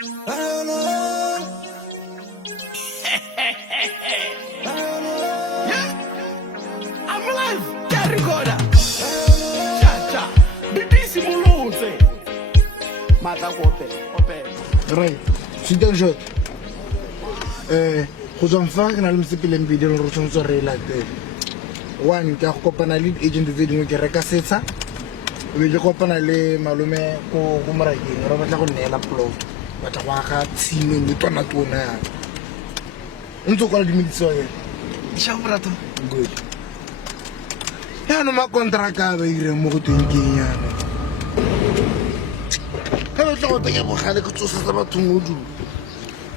I'm alive. Can't record that. Cha. Bibisi mulunze. Mata kope. Right. C'est un jeu. Go tswa mfa ke na le mosepeleng video le re tshwanetse re latele. One ke a go kopana le agent tse dingwe ke reka setsa o be ke kopana le malome go morakeng re batla go neela plot batla go aga tshimo le tona ya ntse go la dimeditse wa yena Isha brato. good ya no ma kontraka ba ire mo go tenkeng yana ka ba tla go penya bogale ke tsosa tsa batho mo du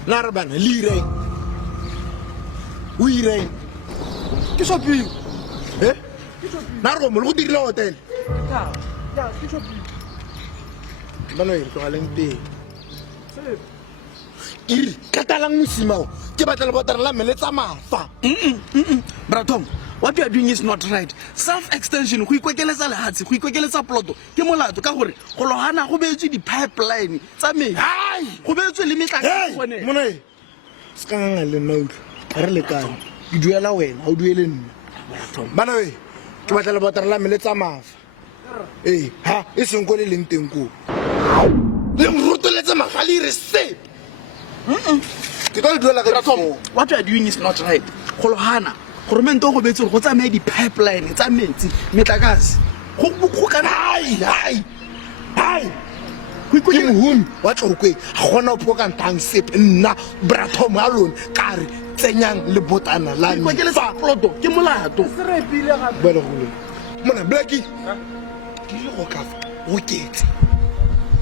la re bana le ire o ire ke sopi na re mo le go direla hotel Ya, ke shopi. bana e tlogaleng teng iri katalang mosimao ke batla le botara la meletsa mafa Bratom, what you are doing is not right. Self-extension, go ikwekeletsa lehatsi, go ikwekeletsa ploto, ke molato ka gore go lohana go beetswe di-pipeline tsa metsi. Hai! Go beetswe le metlakase gone. mona e se ka nganga le nna utlwa ga re lekane ke duela wena ga o duele nna bana e ke batla le botara la meletsa mafa ha e seng ko le leng teng ko le mrutoletse mafa le ire sepe ke ka le duela ka Bratom, what you are doing is not right. Go lohana, goromento go beetswe go tsamaye di-pipeline tsa metsi, metlakase. Go kana hai ke mohumi wa tlokwe ga gona o pokantang sepe nna Bratom a lone ka re tsenyang le botana la me ikwekeletsa ploto, ke molato. bele gole mona Blackie ke ile go kafa go ketse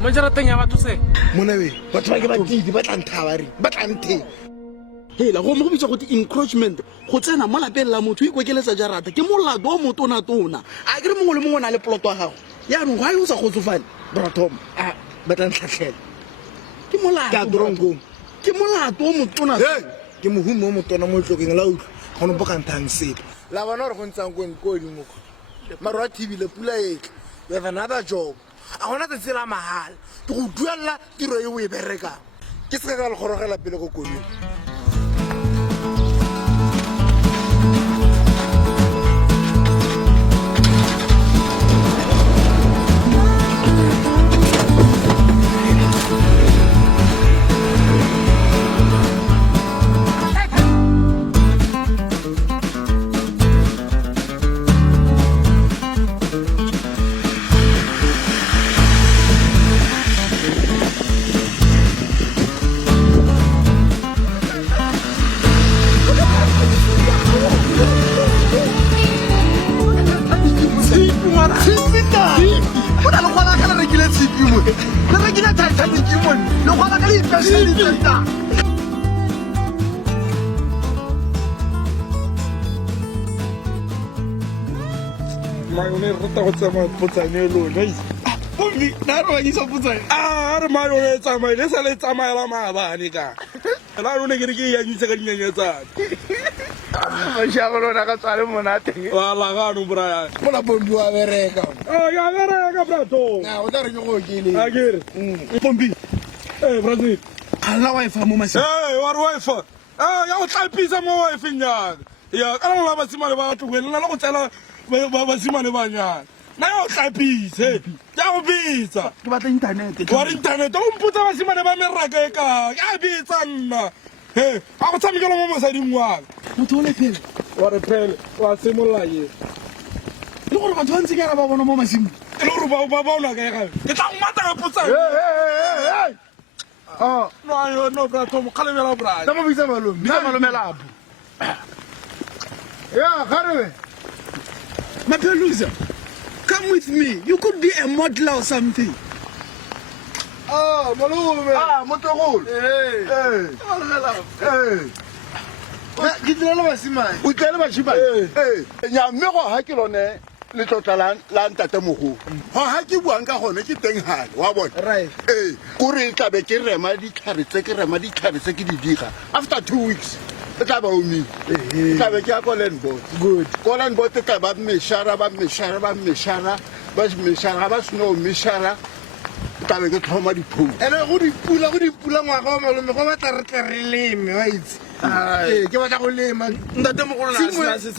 mo jarateng ya batho se mona we batho ba ke batidi ba tla nthaba re ba tla ntheng hela go mo go bitsa go encroachment go tsena mo lapeng la motho o ikwekeletsa jarata ke molato o motona a ke re mongwe le mongwe na le plot wa gago yaanong ga e o sa gotsofale Bratom ba tla ntlhatlhela ke ka molato dronkong ke molato o motona ke mohumi o motona mo tlokeng la utlwa go no pokantang sepe la bona gore go ntsang ko dimo maro a tv le pula etla we have another job a gona tsatsi la mahala ke go duelela tiro e o e berekang ke se ka le gorogela pele go kolong go na le kgwala ka le rekile tshipi mo le rekile Titanic mo le kgwala ka le ipešeditsa mayone rata go tsamaya potsane lone omi na re wanyisa potsane a re mayone e tsamaile e sa le tsamaela maabane ka la lone ke re ke yanyisa ka dinyenyetsane mašago lona ka tswale monate wala gano braya mola pompi wa bereka ya bereka brato o tla re ke go okele a kere pompi brazil kgalla wife mo masi wa re wife ya go tlapisa mo wifeng yana ya ka la basimane ba tlogwe le na le go tsela basimane ba nyana na ya go tlapise ke a go bitsa ke batla inthanete wa re inthanete o mpotsa basimane ba meraka e kang ke a bitsa nna a go tshamekela mo mosading waka motho o le phele wa re phele wa simolola ye le gore batho ba ntse ke ara ba bona mo masimo e le gore ba baona kae gae ke tla mmata ka potsang no brato mokgalemela bra tla mo bisa malome bisa malomelapo ya garebe Mapelusa, come with me. You could be a model or something. malome motogolo ke direla basimane o tlele bašimane nyamme go ga ke lone letlotla la ntatemogolo go ga ke buang ka gone ke teng gale wa bona right kore tlabe ke rema ditlhare tse ke di diga after 2 weeks e tla ba omile tlabe ke ya ko landbot good ko landbot e tla ba mešara ga ba seno mešara tlabe ke tlhoma diphoulo ene go dipula ngwaga wa malome go batla re tle re leme wa itse ke batla go lema ntate mogolona se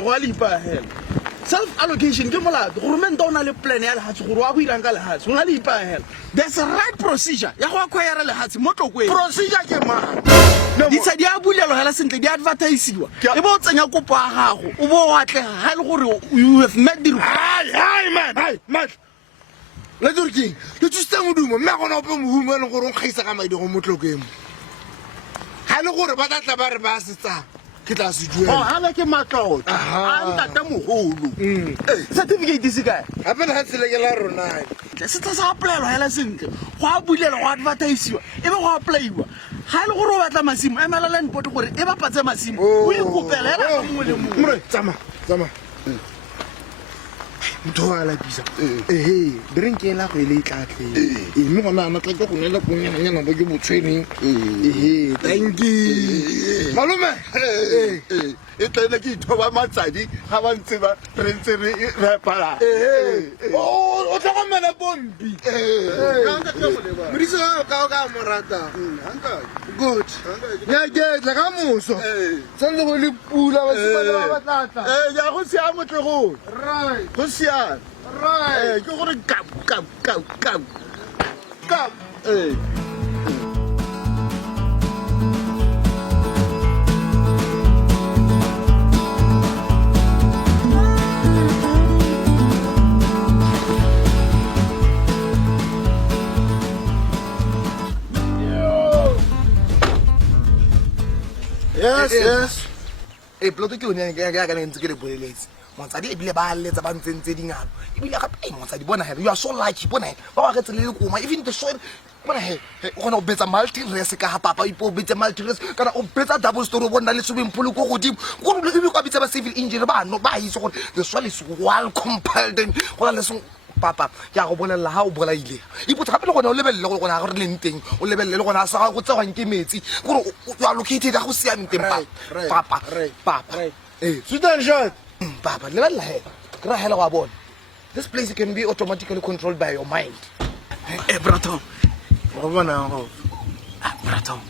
go a lipa hela self allocation ke molato gore menta o na le plan ya lehatsi gore wa go irang ka lehatsi o na le ipa hela there's a right procedure ya go acquire lehatsi mo tlokweng procedure ke mang ditsha di a bulelwa hela sentle di advertisiwa e bo o tsenya kopo ya gago o bo o atlega ga e le gore you have met the man le tsore keng le tsositse modumo mme a gona ope mohumo e leng gore o nkgaisa ka madi go motlokemo ga e le gore ba tlatla ba re ba setsang ke tla se duela gale ke matlotlo a ntata mogolo certificate se kae gape le ga tsele ke la rona se tsa sa applyelwa hela sentle go a bulelwa go advertisiwa e be go applyiwa ga e le gore o batla masimo emela landport gore e bapatse masimo o ikopela hela ka mongwe le mongwe more tsama motho wa lapisa ehe berenkela go ele e tlatleng mme gona ana tla ke go nela ponyananyana bo ke botshwereng ehe tanki malome e tlene ke ithoba matsadi ga ba ntse ba re ntse re repala o tlhokomela pompi modise wa ka o ka mo ratang good nyaketla ka moso santse go le pula basimane ba batlatla ya go siamo tlego right go siame right ke gore kap yes ploto ke one ya ka ntse ke le boleletse motsadi e bile ba letsa ba ntsentse dingalo e bile gape motsadi bona he you are so lucky bona he ba wa getse le koma even the soil bona he gona o betsa multi race ka ha papa ipo betsa multi race kana o betsa double story bona le swimming pool go godimo go le be kwa betsa ba civil engineer ba no ba itse gore the soil is well compiled gona le song papa ya go bolela ha o bolaile e botsa gape le gona o lebelele go gona gore le nteng o lebelele le gona sa go tsegwang ke metsi gore you are located ga go siame teng papa shoot and shot papa lebella he ra hela wa bona this place can be automatically controlled by your mind braton go bona go braton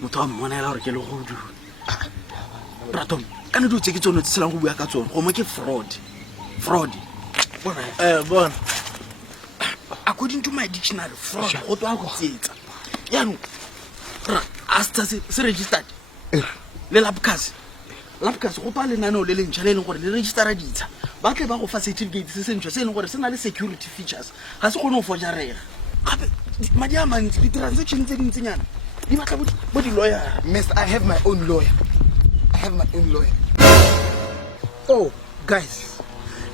motho a mmonela gore ke le godu braton ka ne dutse ke tsone tse selang go bua ka tsone go mo ke fraud bona according to my dictionary fraud go twa go tsetsa yaanong asta se registered le lapkas go pa lenaneo le lentšha le e leng gore le registera ditsha ba tle ba go fa certificate se sentšhwa se e leng gore se na le security features ga se kgone go fojarega gape madi a mantsi di-transaction tse dintsenyana di batla bo di-lawyer mister I have my own lawyer oh guys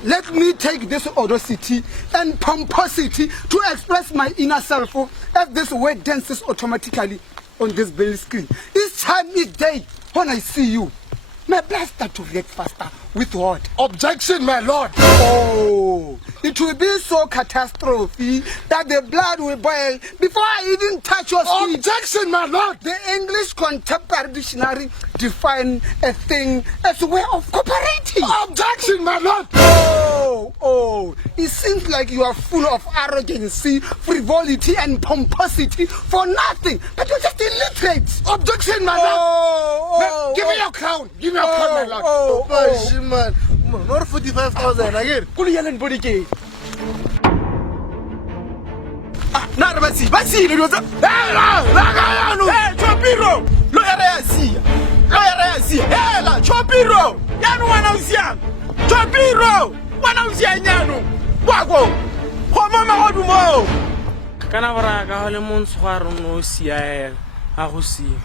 let me take this audacity and pomposity to express my inner self as this word dances automatically on this bill screen. Each time, each day, when I see you, my blood starts to react faster. With what? Objection, my lord. Oh, it will be so catastrophe that the blood will boil before I even touch your skin. Objection, my lord. The English Contemporary Dictionary define a thing as a way of cooperating. Objection, my lord. Oh, it seems like you are full of arrogancy, frivolity, and pomposity for nothing. But you're just illiterate. Objection, my lord. Give me your crown. Give me your crown, my lord. Man, not 45,000 again. Kuli yalen body ke. Na re ba si le dotsa. La ga yanu. Chopiro. Lo ya sia. La Chopiro. Yanu wana usiang. Chopiro. Wana usia nyanu. Wako. Go mama go dumo. kana bara ka le montsho ga re no sia a go sia